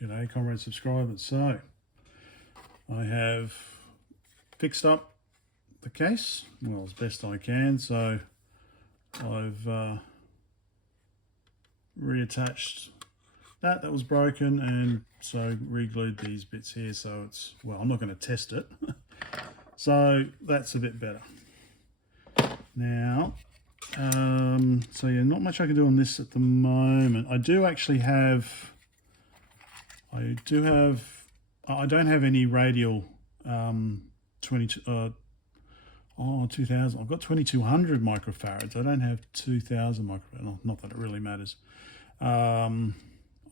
G'day comrade subscribers. So I have fixed up the case, well, as best I can. So I've reattached that was broken, and so re-glued these bits here, so it's, well, I'm not going to test it. So that's a bit better. Now, so yeah, not much I can do on this at the moment. I do actually have, I don't have any radial 2000. I've got 2200 microfarads. I don't have 2000 microfarads. Not that it really matters.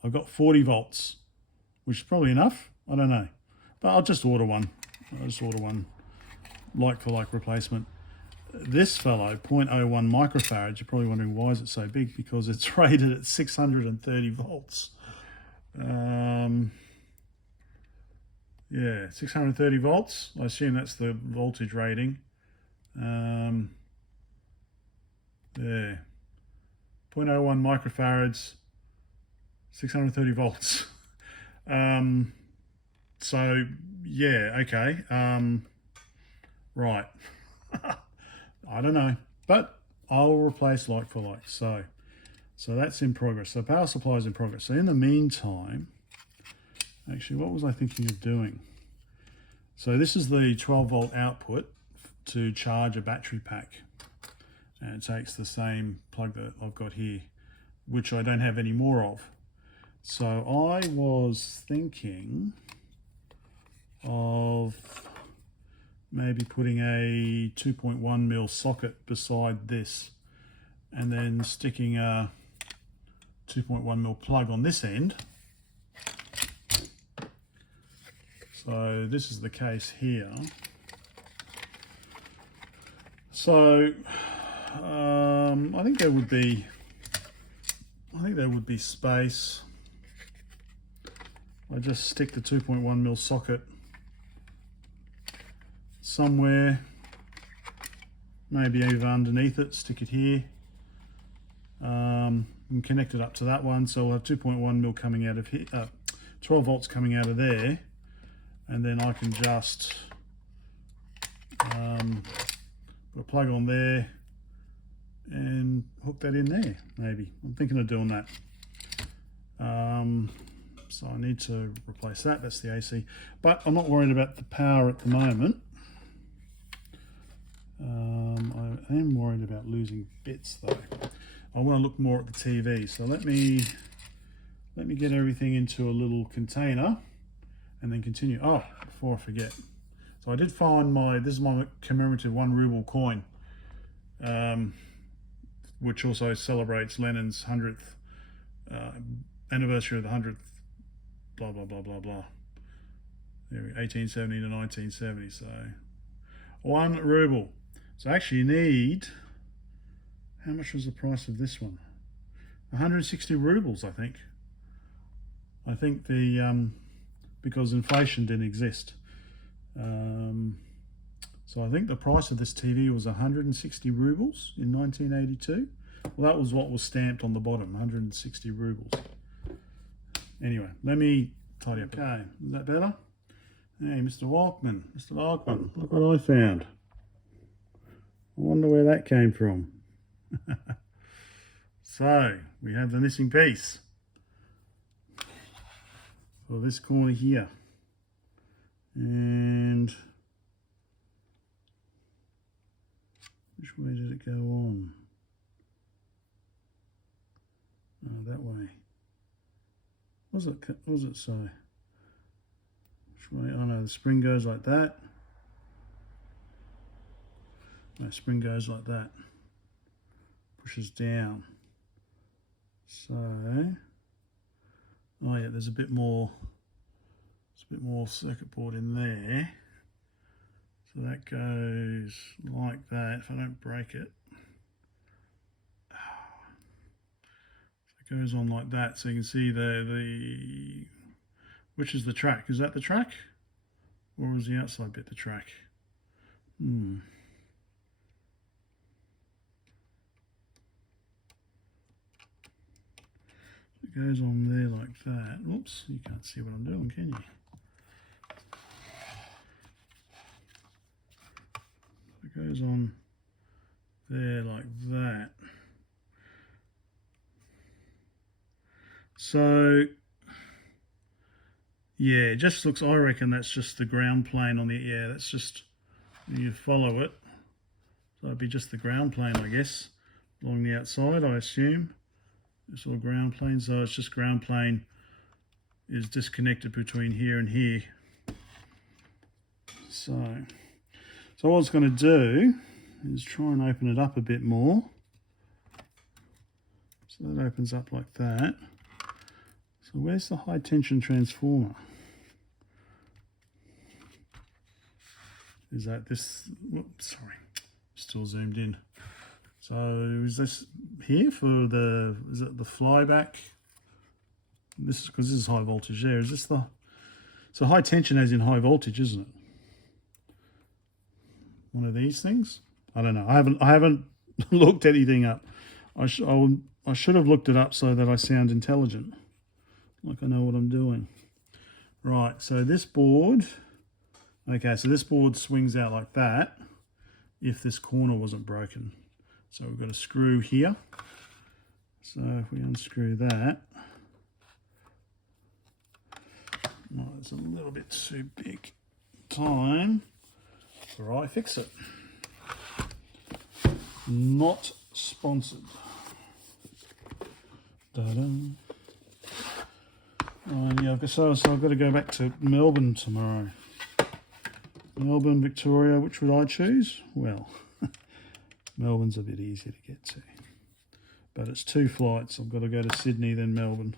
I've got 40 volts, which is probably enough. I don't know, but I'll just order one. Like for like replacement. This fellow, 0.01 microfarads, you're probably wondering why is it so big? Because it's rated at 630 volts. Yeah, 630 volts. I assume that's the voltage rating. There, 0.01 microfarads, 630 volts. So yeah, okay. Right. I don't know, but I'll replace like for like. So that's in progress. So power supply is in progress. So in the meantime, actually, what was I thinking of doing? So this is the 12 volt output to charge a battery pack, and it takes the same plug that I've got here, which I don't have any more of. So I was thinking of maybe putting a 2.1 mil socket beside this, and then sticking a 2.1 mil plug on this end. So this is the case here. So I think there would be space. I just stick the 2.1 mil socket somewhere, maybe even underneath it, stick it here, and connect it up to that one. So we'll have 2.1 mil coming out of here, 12 volts coming out of there, and then I can just put a plug on there and hook that in there. Maybe I'm thinking of doing that. So I need to replace that. That's the AC, but I'm not worried about the power at the moment. I am worried about losing bits though. I want to look more at the TV. So let me get everything into a little container and then continue. Oh, before I forget. So I did find this is my commemorative 1 ruble coin, which also celebrates Lenin's 100th anniversary of the 100th, blah, blah, blah, blah, blah. There we go, 1870 to 1970, so 1 ruble. So actually you need, how much was the price of this one? 160 rubles, I think. I think because inflation didn't exist. So I think the price of this TV was 160 rubles in 1982. Well, that was what was stamped on the bottom, 160 rubles. Anyway, let me tidy up. Okay, is that better? Hey, Mr. Walkman, look what I found. I wonder where that came from. So, we have the missing piece for this corner here. And which way did it go on? Oh, that way. What was it so? Which way? Oh no, the spring goes like that. No, spring goes like that. Pushes down. So, oh yeah, there's a bit more circuit board in there. So that goes like that. If I don't break it, it goes on like that. So you can see the which is the track? Is that the track, or is the outside bit the track? It goes on there like that. Oops, you can't see what I'm doing, can you? It goes on there like that. So yeah, it just looks, I reckon that's just the ground plane on the, yeah, that's just, you follow it. So it'd be just the ground plane, I guess, along the outside, I assume. This little ground plane, so it's just ground plane is disconnected between here and here. So what I was going to do is try and open it up a bit more. So that opens up like that. So where's the high tension transformer? Is that this? Whoops, sorry, still zoomed in. So is this here for the, is it the flyback? This is because this is high voltage there. Is this the, so high tension as in high voltage, isn't it? One of these things? I don't know. I haven't looked anything up. I should have looked it up so that I sound intelligent, like I know what I'm doing. Right, so this board, okay, so this board swings out like that if this corner wasn't broken. So we've got a screw here. So if we unscrew that, oh, it's a little bit too big. Time for I fix it. Not sponsored. Da-da. Yeah, so I've got to go back to Melbourne tomorrow. Melbourne, Victoria, which would I choose? Well, Melbourne's a bit easier to get to. But it's 2 flights. I've got to go to Sydney, then Melbourne.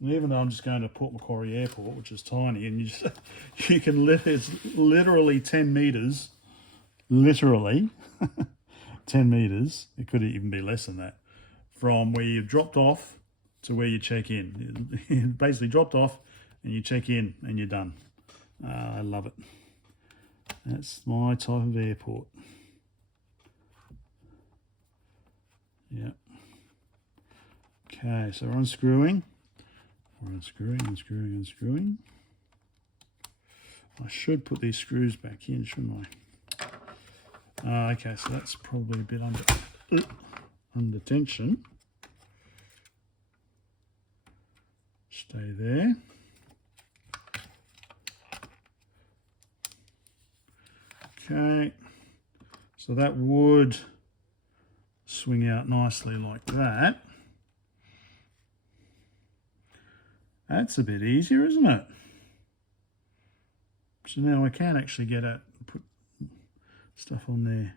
And even though I'm just going to Port Macquarie Airport, which is tiny, and you can lift, it's literally 10 metres, literally 10 metres, it could even be less than that, from where you've dropped off to where you check in. You basically dropped off and you check in and you're done. I love it. That's my type of airport. Yeah. Okay, so we're unscrewing. We're unscrewing. I should put these screws back in, shouldn't I? Okay, so that's probably a bit under tension. Stay there. Okay, so that would swing out nicely like that. That's a bit easier, isn't it? So now I can actually get out and put stuff on there.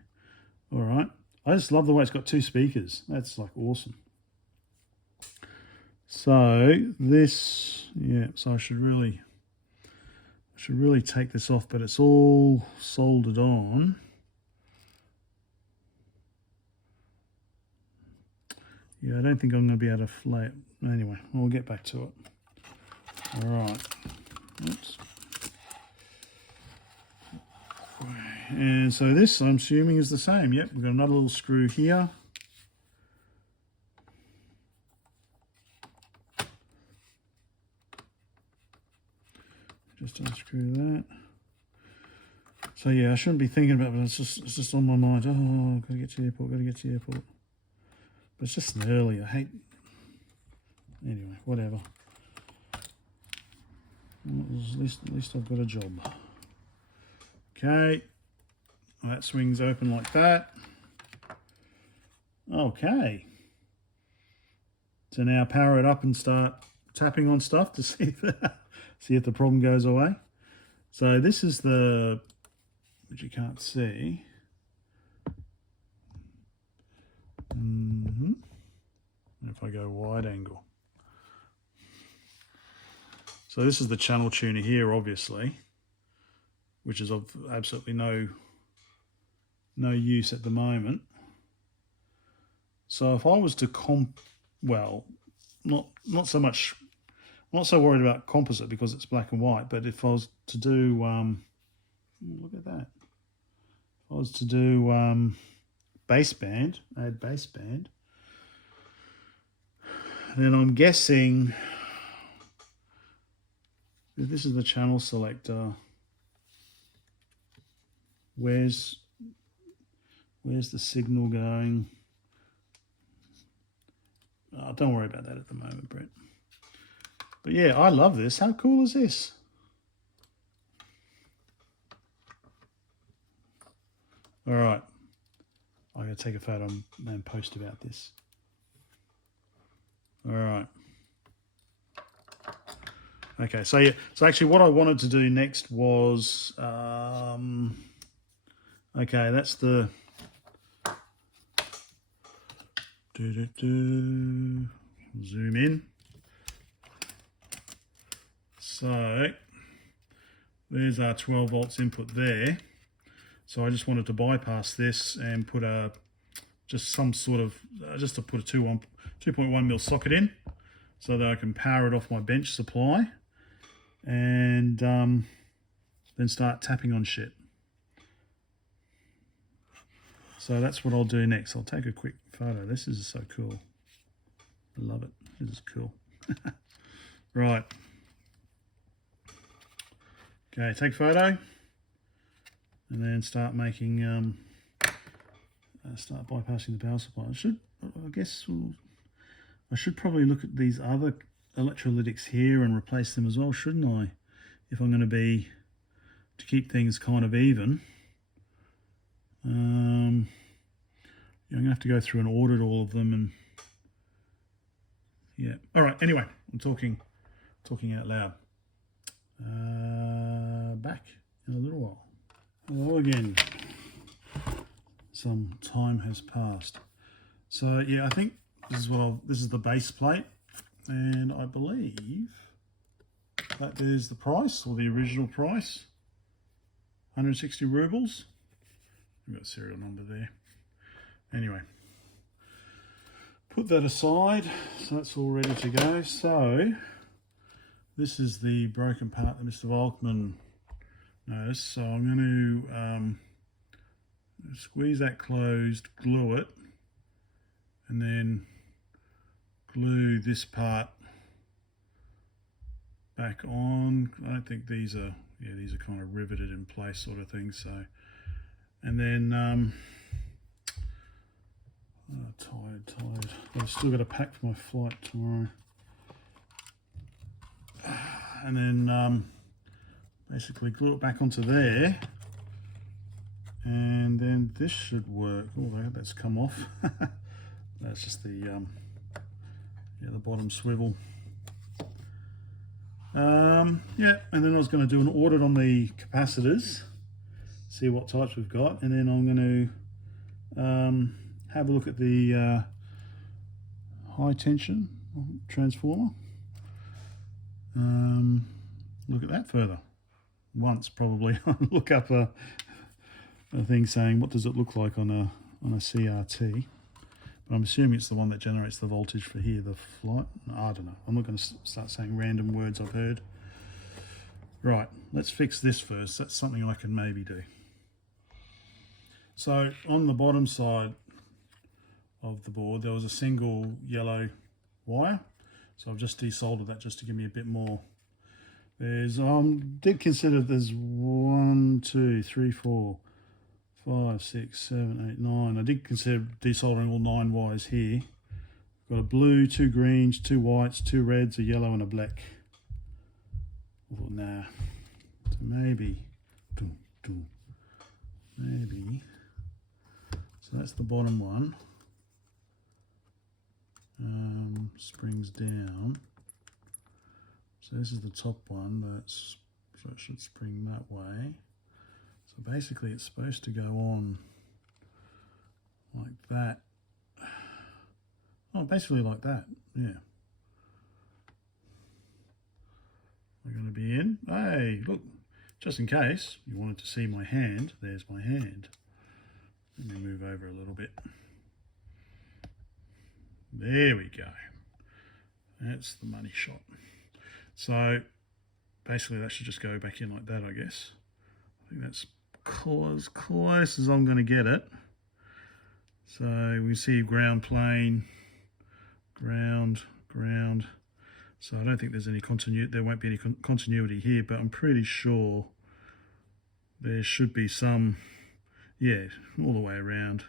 All right. I just love the way it's got 2 speakers. That's like awesome. So this, yeah, so I should really take this off, but it's all soldered on. Yeah, I don't think I'm going to be able to flay it. Anyway, we'll get back to it. All right. Oops. And so this, I'm assuming, is the same. Yep, we've got another little screw here. Just unscrew that. So yeah, I shouldn't be thinking about it, but it's just on my mind. Oh, gotta get to the airport, But it's just early. I hate. Anyway, whatever. At least I've got a job. Okay. That swings open like that. Okay. So now power it up and start tapping on stuff to see if the problem goes away. So this is the, which you can't see. If I go wide angle. So this is the channel tuner here, obviously, which is of absolutely no use at the moment. So if I was to not so much, I'm not so worried about composite because it's black and white, but if I was to do, look at that. If I was to do baseband, add baseband, then I'm guessing this is the channel selector. Where's the signal going? Oh, don't worry about that at the moment, Brett. But yeah, I love this. How cool is this? All right, I'm gonna take a photo and post about this. All right. Okay, so yeah, so actually what I wanted to do next was, okay, that's the, zoom in. So there's our 12 volts input there. So I just wanted to bypass this and put just some sort of, just to put a 2.1 mil socket in so that I can power it off my bench supply and then start tapping on shit. So that's what I'll do next. I'll take a quick photo. This is so cool. I love it. This is cool. Right. Okay, take a photo and then start making, start bypassing the power supply. I should probably look at these other electrolytics here and replace them as well, shouldn't I? If I'm going to keep things kind of even. Yeah, I'm going to have to go through and audit all of them and yeah. All right, anyway, I'm talking out loud. Back in a little while. Hello again. Some time has passed. So yeah, I think this is the base plate, and I believe that there's the price, or the original price, 160 rubles. We've got a serial number there. Anyway, put that aside, so that's all ready to go. So this is the broken part that Mr. Volkman noticed. So I'm going to squeeze that closed, glue it, and then glue this part back on. I don't think these are, yeah, these are kind of riveted in place sort of thing. So, and then tired. I've still got a pack for my flight tomorrow. And then basically glue it back onto there, and then this should work. Oh, that's come off. That's just the the bottom swivel. Yeah, and then I was going to do an audit on the capacitors, see what types we've got, and then I'm going to have a look at the high tension transformer. Look at that further. Once probably look up a thing saying what does it look like on a CRT. But I'm assuming it's the one that generates the voltage for here, the flight. I don't know. I'm not going to start saying random words I've heard. Right, let's fix this first. That's something I can maybe do. So on the bottom side of the board, there was a single yellow wire. So I've just desoldered that just to give me a bit more. There's, did consider there's 1, 2, 3, 4, 5, 6, 7, 8, 9. I did consider desoldering all 9 wires here. Got a blue, 2 greens, 2 whites, 2 reds, a yellow and a black. I thought, nah. So maybe. So that's the bottom one. Springs down. So this is the top one, so it should spring that way. So basically it's supposed to go on like that. Oh, basically like that, yeah. We're going to be in. Hey, look, just in case you wanted to see my hand, there's my hand. Let me move over a little bit. There we go. That's the money shot. So basically that should just go back in like that, I guess. I think that's as close as I'm going to get it. So we see ground plane, ground. So I don't think there's any continuity. There won't be any continuity here, but I'm pretty sure there should be some. Yeah, all the way around.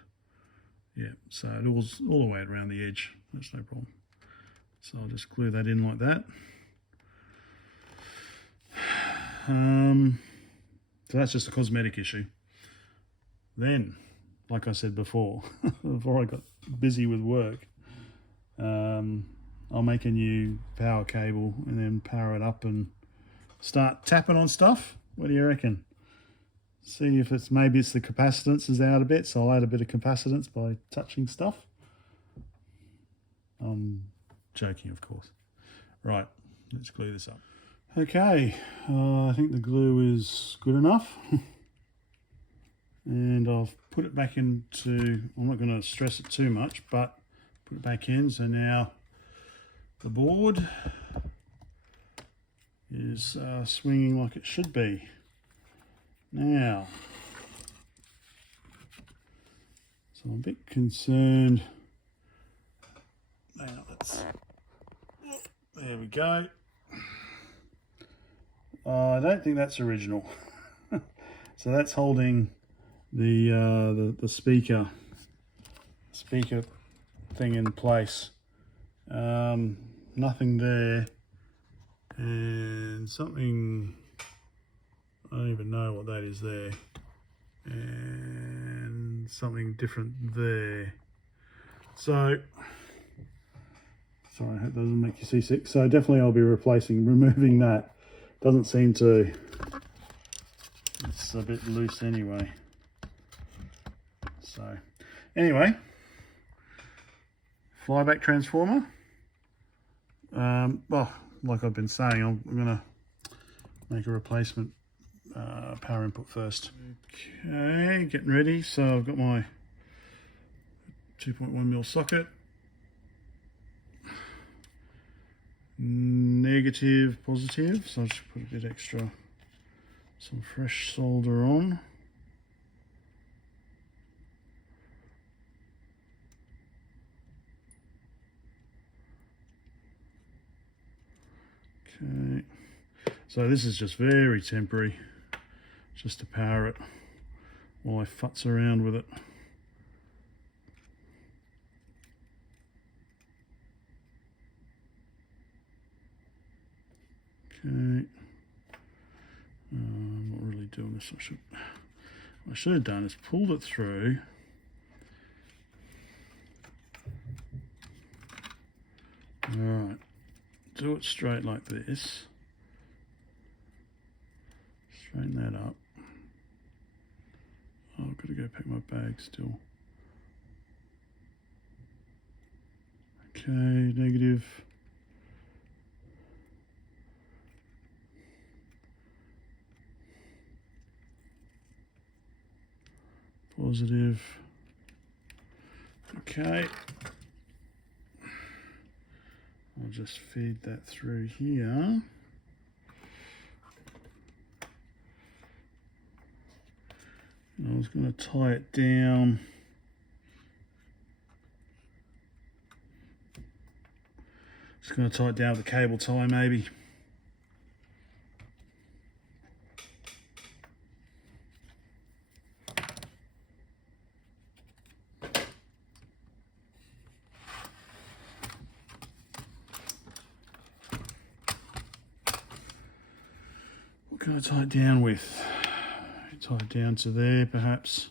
Yeah, so it was all the way around the edge. That's no problem. So I'll just glue that in like that. So that's just a cosmetic issue. Then, like I said before, before I got busy with work, I'll make a new power cable and then power it up and start tapping on stuff. What do you reckon? See if it's, maybe it's the capacitance is out a bit, so I'll add a bit of capacitance by touching stuff. I'm joking, of course. Right, let's glue this up. Okay, I think the glue is good enough. And I've put it back into, I'm not going to stress it too much, but put it back in. So now the board is swinging like it should be. Now, so I'm a bit concerned. Now there we go. I don't think that's original. So that's holding the speaker thing in place. Nothing there, and something, I don't even know what that is there, and something different there. So sorry, I hope that doesn't make you seasick. So definitely I'll be removing that. Doesn't seem to, it's a bit loose anyway. So anyway, flyback transformer. Well, like I've been saying, I'm going to make a replacement power input first. Okay, getting ready. So I've got my 2.1mm socket. Negative, positive. So I'll just put a bit extra, some fresh solder on. Okay, so this is just very temporary, just to power it while I futz around with it. Okay, I'm not really doing this. What I should have done is pulled it through. All right. Do it straight like this. Straighten that up. Oh, I've got to go pack my bag still. Okay, negative. Positive. Okay. I'll just feed that through here. And I was going to tie it down. Just going to tie it down with a cable tie maybe. What can I tie it down with? Tie it down to there perhaps.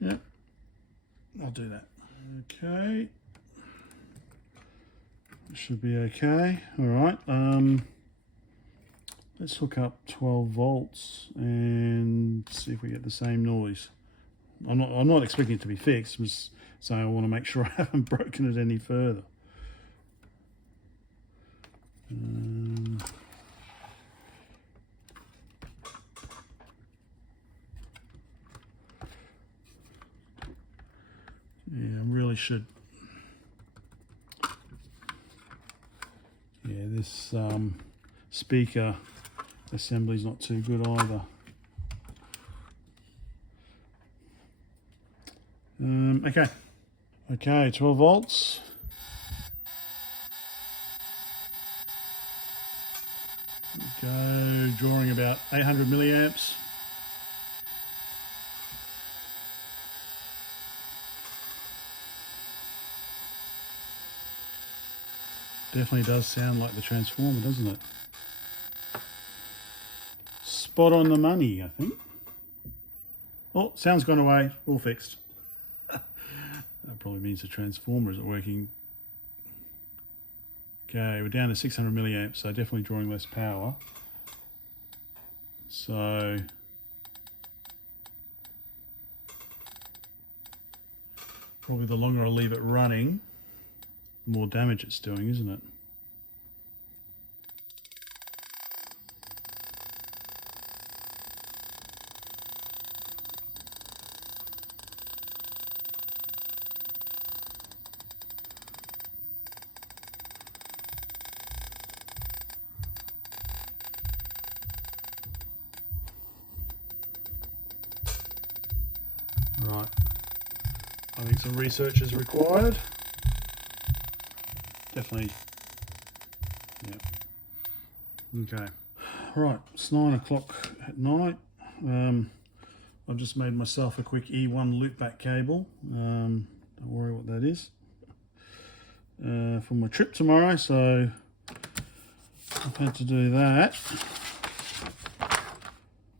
Yep, I'll do that. Okay, should be okay. All right, let's hook up 12 volts and see if we get the same noise. I'm not expecting it to be fixed, so I want to make sure I haven't broken it any further. Yeah, I really should. Yeah, this speaker assembly's not too good either. Okay, 12 volts. Go, drawing about 800 milliamps. Definitely does sound like the transformer, doesn't it? Spot on the money, I think. Oh, sound's gone away, all fixed. That probably means the transformer isn't working. Okay, we're down to 600 milliamps, so definitely drawing less power. So probably the longer I leave it running, the more damage it's doing, isn't it? Right, I think some research is required. Definitely, yeah. Okay, right, it's 9 o'clock at night. I've just made myself a quick E1 loopback cable. Don't worry what that is. For my trip tomorrow, so I've had to do that.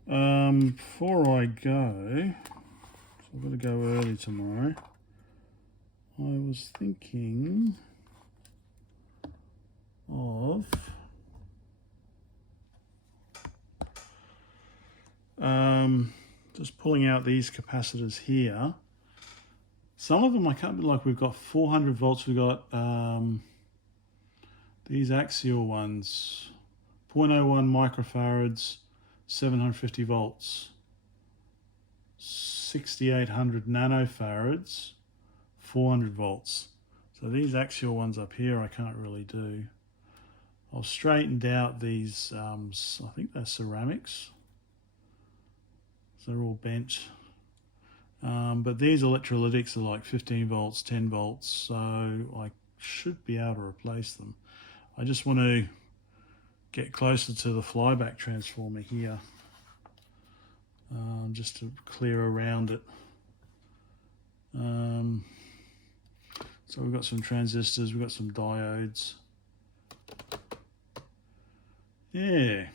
Before I go, so I've got to go early tomorrow. I was thinking of just pulling out these capacitors here. Some of them I can't be like, we've got 400 volts, we've got these axial ones, 0.01 microfarads, 750 volts, 6800 nanofarads, 400 volts. So these axial ones up here I can't really do. I've straightened out these, I think they're ceramics. So they're all bent. But these electrolytics are like 15 volts, 10 volts, so I should be able to replace them. I just want to get closer to the flyback transformer here, just to clear around it. So we've got some transistors, we've got some diodes. Yeah.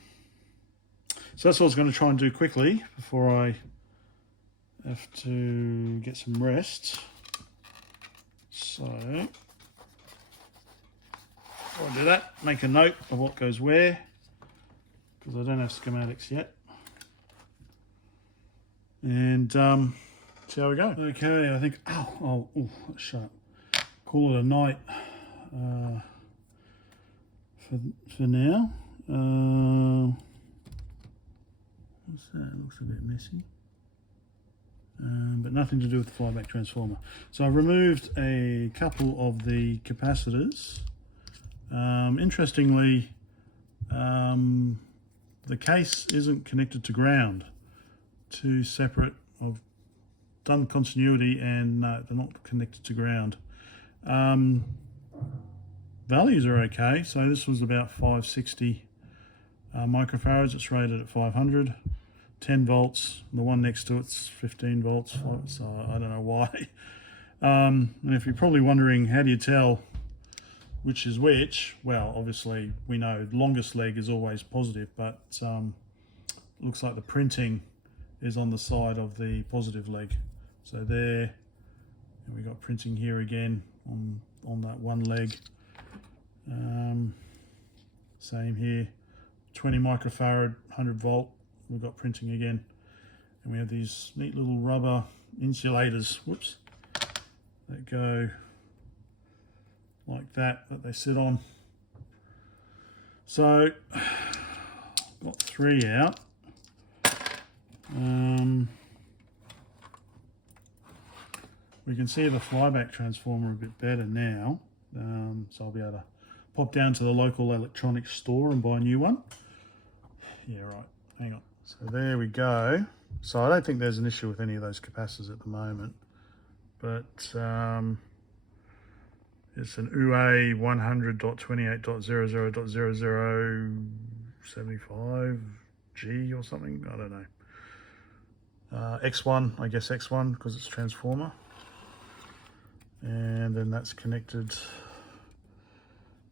So that's what I was going to try and do quickly before I have to get some rest. So I'll do that, make a note of what goes where, because I don't have schematics yet. And see how we go. Okay, I think, oh, that's sharp. Call it a night for now. What's that? It looks a bit messy. But nothing to do with the flyback transformer. So I removed a couple of the capacitors. Interestingly, the case isn't connected to ground. Two separate. I've done continuity and no, they're not connected to ground. Values are okay. So this was about 560 microfarads. It's rated at 500. 10 volts, the one next to it's 15 volts, so I don't know why. And if you're probably wondering how do you tell which is which, well, obviously we know longest leg is always positive, but looks like the printing is on the side of the positive leg. So there, and we got printing here again on that one leg. Same here, 20 microfarad, 100 volt. We've got printing again, and we have these neat little rubber insulators, whoops, that go like that they sit on. So got 3 out. We can see the flyback transformer a bit better now, so I'll be able to pop down to the local electronics store and buy a new one. Yeah, right, hang on. So there we go. So I don't think there's an issue with any of those capacitors at the moment, but it's an UA 100.28.00.0075G or something. I don't know. X1, I guess X1 because it's transformer. And then that's connected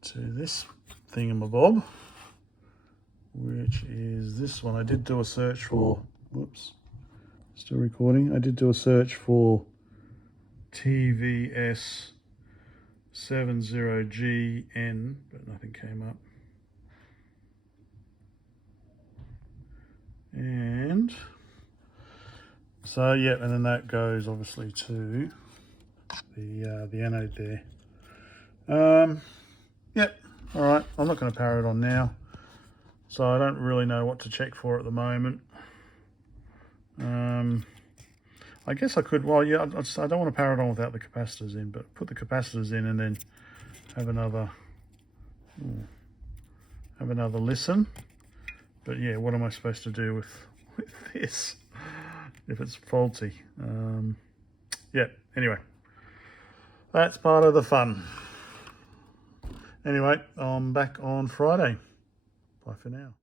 to this thingamabob, which is this one. I did do a search for, whoops, still recording. I did do a search for TVS 70GN, but nothing came up. And so yeah, and then that goes obviously to the anode there. Yep, all right, I'm not going to power it on now, so I don't really know what to check for at the moment. I guess I could, well, yeah, I don't want to power it on without the capacitors in, but put the capacitors in and then have another listen. But yeah, what am I supposed to do with this if it's faulty? Yeah, anyway, that's part of the fun. Anyway, I'm back on Friday. Bye for now.